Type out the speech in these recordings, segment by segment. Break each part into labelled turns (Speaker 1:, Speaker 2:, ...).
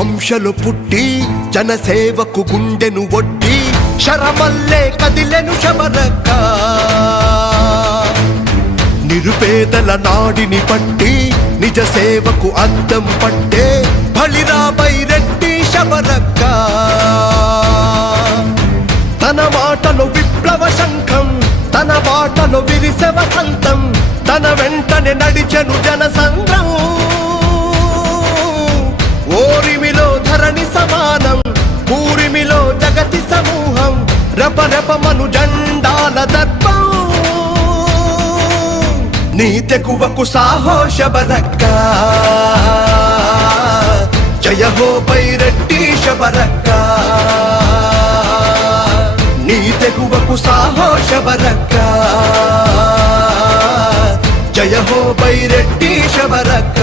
Speaker 1: అంశలు పుట్టి జనసేవకు గుండెను ఒట్టి శరమల్లే కదిలెను శబరక నిరుపేదల నాడిని పట్టి నిజ సేవకు అందం పట్టే బలిరాబై రెడ్డి శబరక తన మాటలు విప్లవ శంఖం తన మాటలు విరిసవ సంతం తన వెంటనే నడిచెను జనసంఘ రెపమను జెండాల దర్పం నీతెకువకు సాహోష బరక్క జయ హో పైరట్టి శబరక్క నీతెకువకు సాహోష బరక్క జయ హో పైరట్టి శబరక్క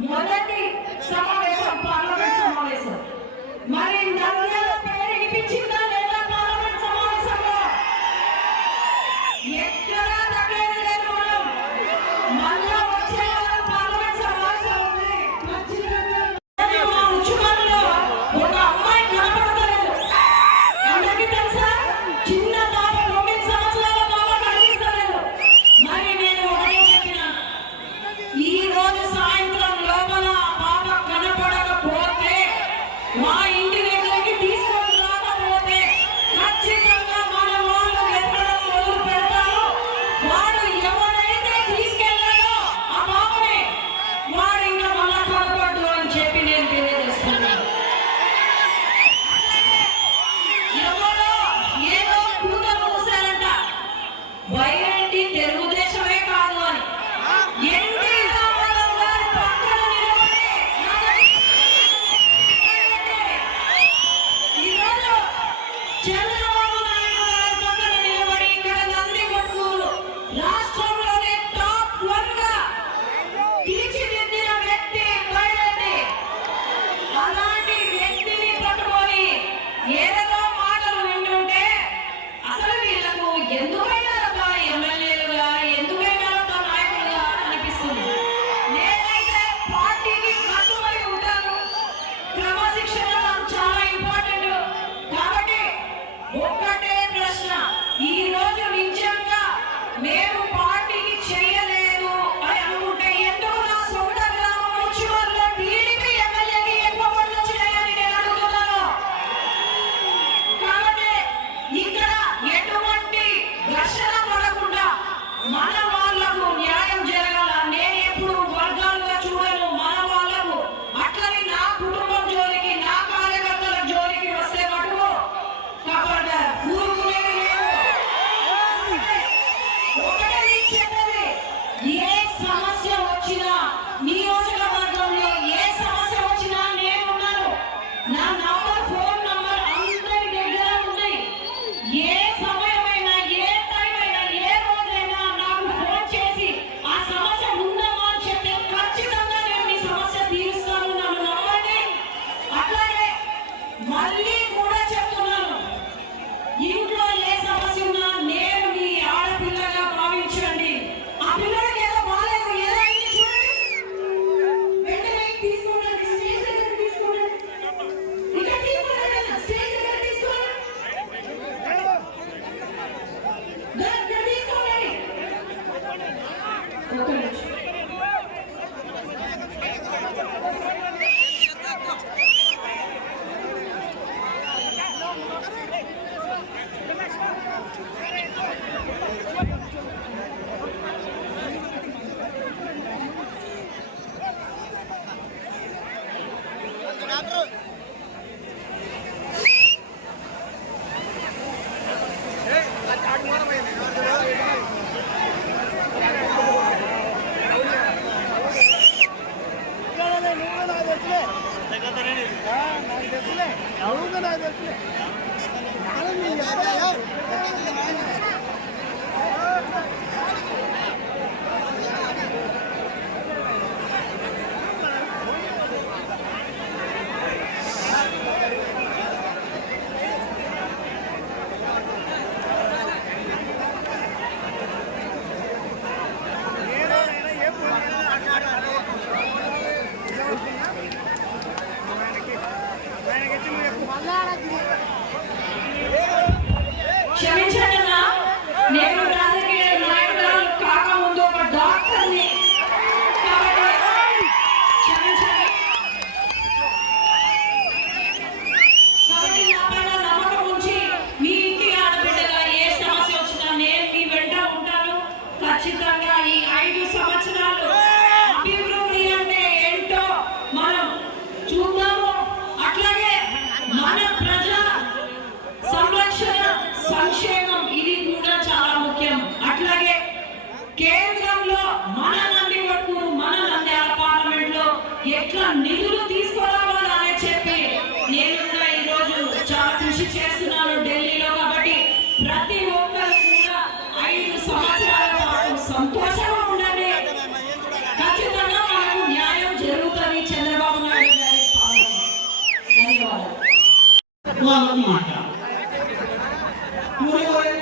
Speaker 2: మొదటి Last Thank you. క్షమించండి
Speaker 3: వాళ్ళకు మాట ఊరికోరే.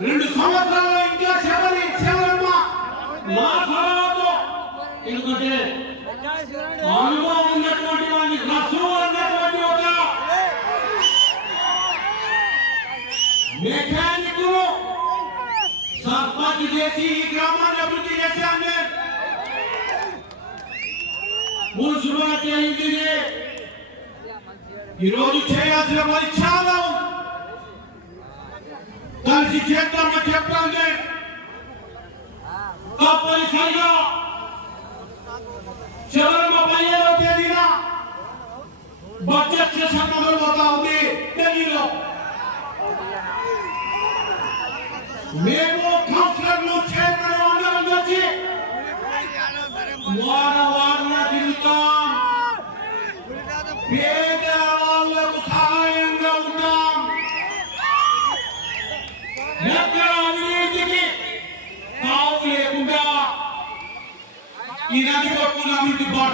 Speaker 3: రెండు సంవత్సరాల ఇంకా శబరి శబరమ్మ మా సలహాతో ఎందుకంటే అనుభవం ఉన్నటువంటి వాడిని రసు అన్నటువంటి ఒక మెకానిక్ సర్పంచ్ చేసి ఈ గ్రామాన్ని అభివృద్ధి చేశాను మున్సిపాలిటీ అయింది ఈరోజు చేయాల్సిన పని చాలా ఉంది కలిసి చేద్దామని చెప్పండి తప్పనిసరిగా చివరి పదిహేడవ తేదీన బడ్జెట్ సెషన్ మొదలుపోతా ఉంది ఢిల్లీలో మేము కౌన్సిలర్లు చైర్మన్ అందరం కలిసి వార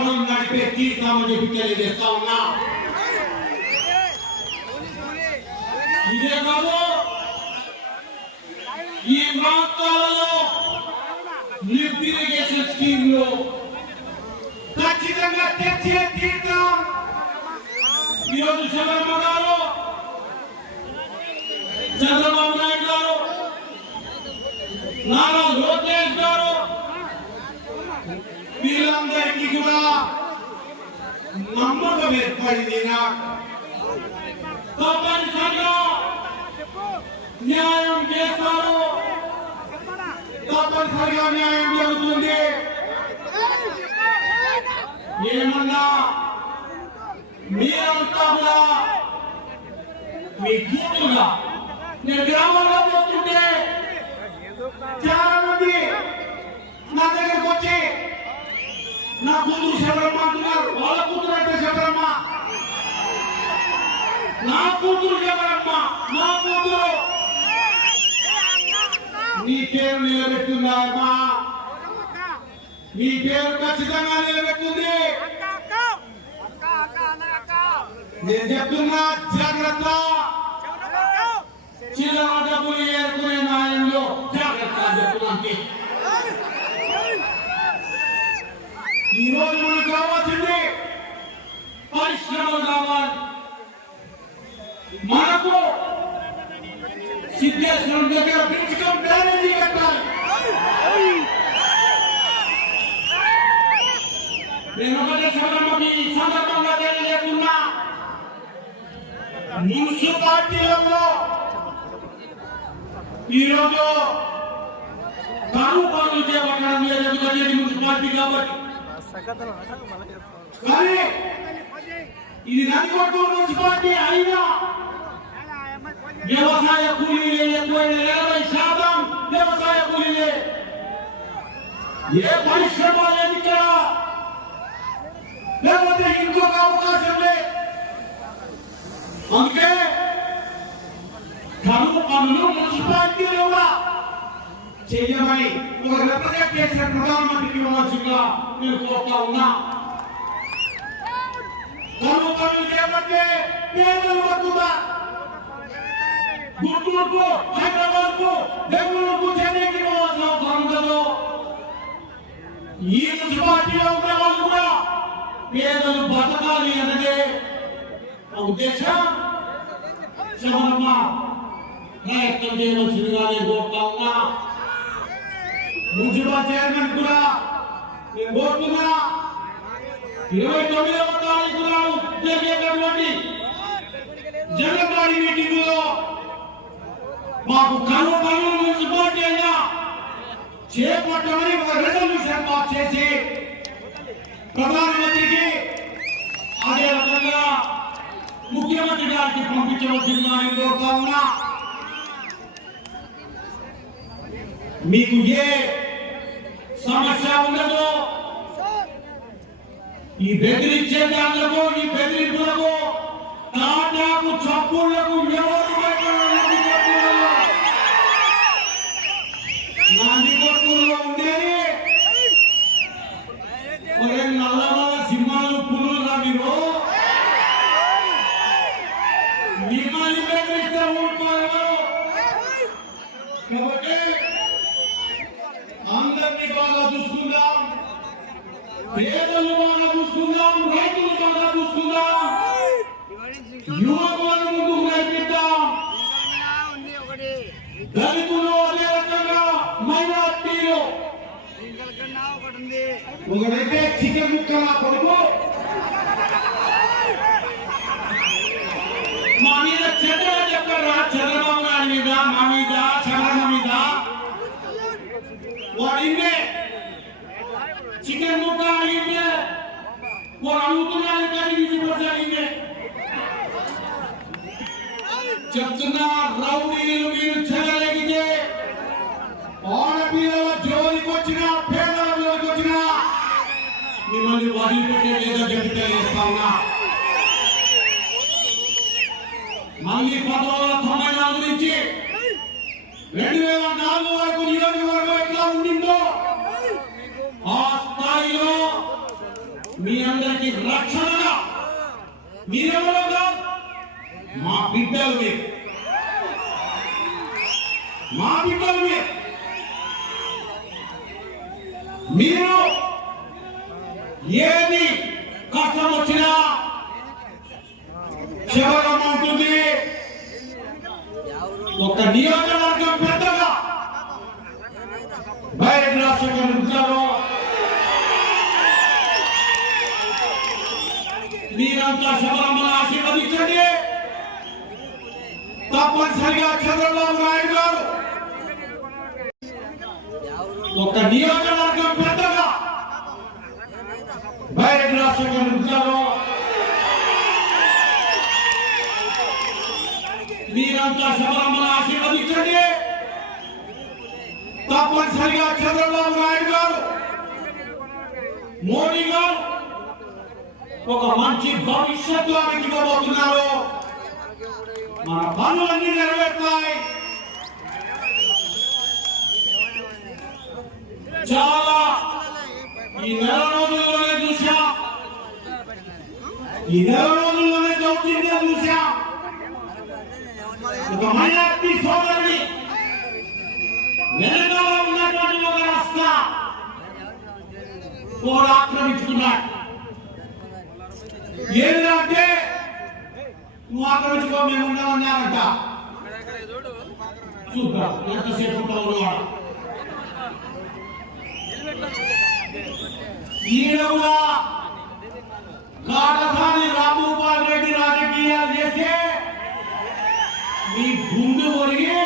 Speaker 3: সাধারণ নারীকে কি কামড়ে বিকেলে দেখাও না। কি দেখাবো কি মাতালো নির্দিরে গেছে স্কিমলো তাছিলাম তেছিয়ে রোজ গারো వీళ్ళందరికీ కూడా నమ్మకం ఏర్పడింది నాకు తప్పనిసరిగా న్యాయం చేస్తారు. తప్పనిసరిగా న్యాయం జరుగుతుంది. ఏమన్నా మీరంతా కూడా మీ కూతురుగా నేను గ్రామంలో పోతుంటే చాలా మంది నా దగ్గరకు వచ్చి నా కూతురు శబరమ్మ అంటున్నారు. వాళ్ళ కూతురు అంటే శబరమ్మ. నా కూతురు శబరమ్మ. నా కూతురు. నీ పేరు నిలబెట్టిందాయమ్మా నీ పేరు ఖచ్చితంగా నిలబెట్టింది. నేను చెప్తున్నా జాగ్రత్త. చిల్లర డబ్బులు ఏర్కొనే న్యాయంలో జాగ్రత్త అని చెప్తున్నాను from the capital to come down in the వెనుకటి సమరమకి సందర్భంగా తెలియజేస్తున్నా మున్సిపాలిటీలలో ఈరోజు కాను పనులు చేపట్టడం జరుగుతుంది మున్సిపాలిటీ కాబట్టి కానీ ఇది నదిగొట్టు మున్సిపాలిటీ అయినా వ్యవసాయ కూలీలే ఎక్కువైన ఇరవై శాతం వ్యవసాయ కూలీలే. ఏ పరిశ్రమ లేదు ఇక్కడ లేకపోతే ఇంకొక అవకాశం లేదు అందుకే కరువు పనులు మున్సిపాలిటీలు కూడా చెయ్యమని ఒక రిప్రజెంట్ చేసిన ప్రధానమంత్రికి ఇవ్వాల్సిందిగా నేను కోరుతా ఉన్నా. కరువు పనులు చేపట్టే పేదలు బతుకుతా గుంటూరుకు హైదరాబాద్కు బెంగళూరుకు చెన్నైకి పోవాల్సిన అవసరం ఉండదు ఈ మున్సిపాలిటీలో ఉన్న వాళ్ళు కూడా పేదలు బతకాలి అన్నదే ఆ ఉద్దేశం శబరమ్మ ప్రయత్నం చేయవలసిందిగా నేను కోరుతా ఉన్నా మున్సిపల్ చైర్మన్ కూడా నేను కోరుతున్నా ఇరవై తొమ్మిదవ తారీఖు నాడు జరిగేటటువంటి జనపాడి మీటింగ్లో మాకు కరువు పనులు మున్సిపాలిటీ చేపట్టమని ఒక రెజల్యూషన్ పాస్ చేసి ప్రధానమంత్రికి అదే విధంగా ముఖ్యమంత్రి గారికి పంపించవలసిందిగా నేను కోరుతా ఉన్నా మీకు ఏ సమస్య ఉండదు ఈ బెదిరించే దాంట్లో ఈ బెదిరింపులకు తాటాకు చప్పుళ్ళకు ఎవరు না করব মামিরা চেতনা যখন রাজ మీరెవరో కాదు మా బిడ్డలు మీరు మా బిడ్డలు మీరు మీరు ఏది కష్టం వచ్చినా శివరమ్మ ఉంటుంది ఒక నియోజకవర్గం పెద్దగా బయట రాష్ట్రం ఉంటారు మీరంతా శివరమ్మను ఆశీర్వదించండి తప్పనిసరిగా చంద్రబాబు నాయుడు గారు ఒక నియోజకవర్గం పెద్దగా బయట రాష్ట్రంగా ఉంటారు మీరంతా శివరమ్మను ఆశీర్వదించండి తప్పనిసరిగా చంద్రబాబు నాయుడు గారు మోడీ గారు ఒక మంచి భవిష్యత్తు అందించబోతున్నారు మన పనులన్నీ నెరవేర్తాయి. చాలా ఈ నెల రోజుల్లోనే చూసా ఈ నెల రోజుల్లోనే దౌర్జన్యం చూసా ఒక మైనార్టీ సోదరుని వెనకాల ఉన్నటువంటి ఒక రాష్ట్ర కూడా ఆక్రమించుకున్నాడు. ఏంటంటే అంటే నువ్వు అక్కడ వచ్చుకో మేము ఉన్నామన్నారంట చూద్దాం ఎంతసేపు ఉన్నాడు ఈయన కూడా కాటసాని రామగోపాల్ రెడ్డి రాజకీయాలు చేస్తే మీ గుండు ఒరిగి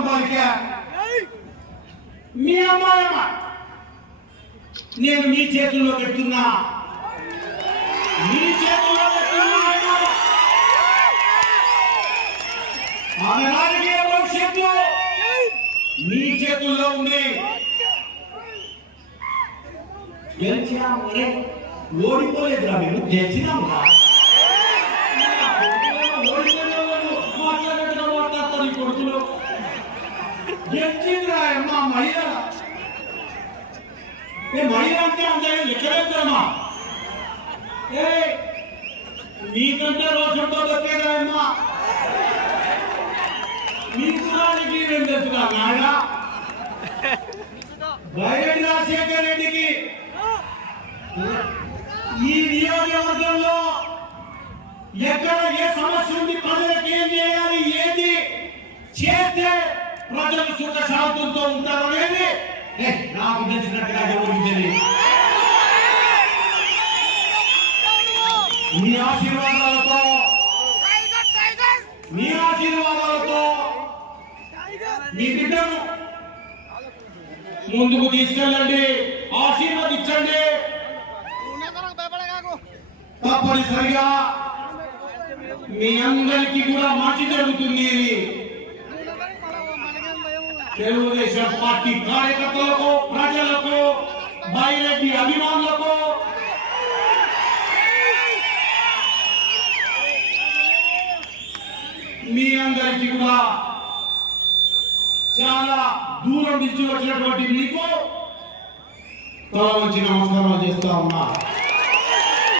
Speaker 3: స్వాగతం మీ అమ్మాయమ్మ. నేను మీ చేతుల్లో పెడుతున్నా మీ చేతుల్లో పెడుతున్నా ఆమె రాజకీయ భవిష్యత్తు మీ చేతుల్లో ఉంది. గెలిచినాము ఓడిపోలేదురా మేము గెలిచినాము గెలిచిందిరా అమ్మ మహిళ ఏ మహిళ అంటే అంతే లెక్కలేద్దమ్మా ఏ నీకంటే రోజుతో దొరికేదా అమ్మ నీకు దానికి నేను తెలుసుగా నాయన. బయటి రాజశేఖర్ రెడ్డికి ఈ నియోజకవర్గంలో ఎక్కడ ఏ సమస్య ఉంది ప్రజలకు ఏం చేయాలి ఏది చేస్తే ప్రజలు సుఖ శాంతులతో ఉంటారనేది నాకు తెలిసినట్టుగా ఎవరికి మీ ఆశీర్వాదాలతో మీ ఆశీర్వాదాలతో మీ బిడ్డను ముందుకు తీసుకెళ్ళండి ఆశీర్వదించండి. తప్పనిసరిగా మీ అందరికీ కూడా మంచి జరుగుతుంది తెలుగుదేశం పార్టీ కార్యకర్తలకు ప్రజలకు బైరెడ్డి అభిమానులకు. మీ అందరికీ కూడా చాలా దూరం నుంచి వచ్చినటువంటి మీకు తల వచ్చి నమస్కారాలు చేస్తా ఉన్నా.